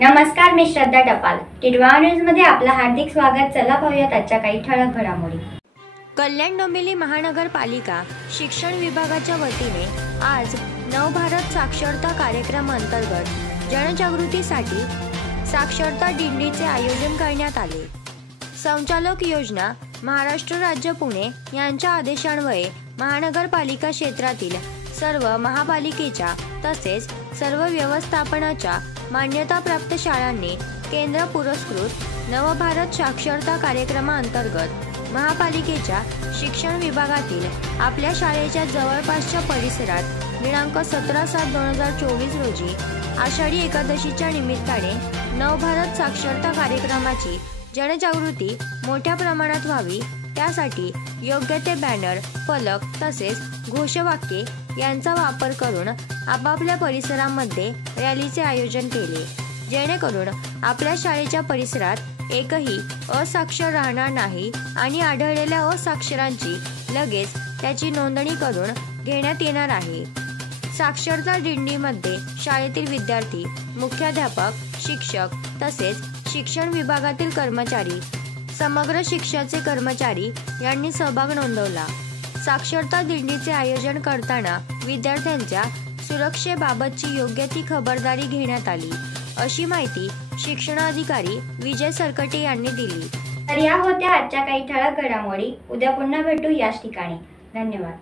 नमस्कार, मी श्रद्धा टपाल. टिडवा न्यूज मध्ये आपलं हार्दिक स्वागत. चला पाहूयात आजच्या काही ठळक घडामोडी. कल्याण डोंबिवली महानगरपालिका शिक्षण विभागाच्या वतीने आज नवभारत साक्षरता कार्यक्रम अंतर्गत जनजागृतीसाठी साक्षरता दिंडीचे आयोजन करण्यात आले. संचालक योजना महाराष्ट्र राज्य पुणे यांच्या आदेशान्वये महानगरपालिका क्षेत्रातील सर्व महापालिकेच्या तसेच सर्व व्यवस्थापनाच्या मान्यताप्राप्त शाळांनी केंद्र पुरस्कृत नवभारत साक्षरता कार्यक्रमाअंतर्गत महापालिकेच्या शिक्षण विभागातील आपल्या शाळेच्या जवळपासच्या परिसरात दिनांक 17/7/2024 रोजी आषाढी एकादशीच्या निमित्ताने नवभारत साक्षरता कार्यक्रमाची जनजागृती मोठ्या प्रमाणात व्हावी, त्यासाठी योग्य ते बॅनर, फलक तसेच घोषवाक्ये यांचा वापर करून आपापल्या परिसरामध्ये रॅलीचे आयोजन केले, जेणेकरून आपल्या शाळेच्या परिसरात एकही असाक्षर राहणार नाही आणि आढळलेल्या असाक्षरांची लगेच त्याची नोंदणी करून घेण्यात येणार आहे. साक्षरता दिंडीमध्ये शाळेतील विद्यार्थी, मुख्याध्यापक, शिक्षक तसेच शिक्षण विभागातील कर्मचारी, समग्र शिक्षणाचे कर्मचारी यांनी सहभाग नोंदवला. साक्षरता दिंडीचे आयोजन करताना विद्यार्थ्यांच्या सुरक्षेबाबतची योग्य ती खबरदारी घेण्यात आली, अशी माहिती शिक्षणाधिकारी विजय सरकटे यांनी दिली. तर या होत्या आजच्या काही ठळक घडामोडी. उद्या पुन्हा भेटू याच ठिकाणी. धन्यवाद.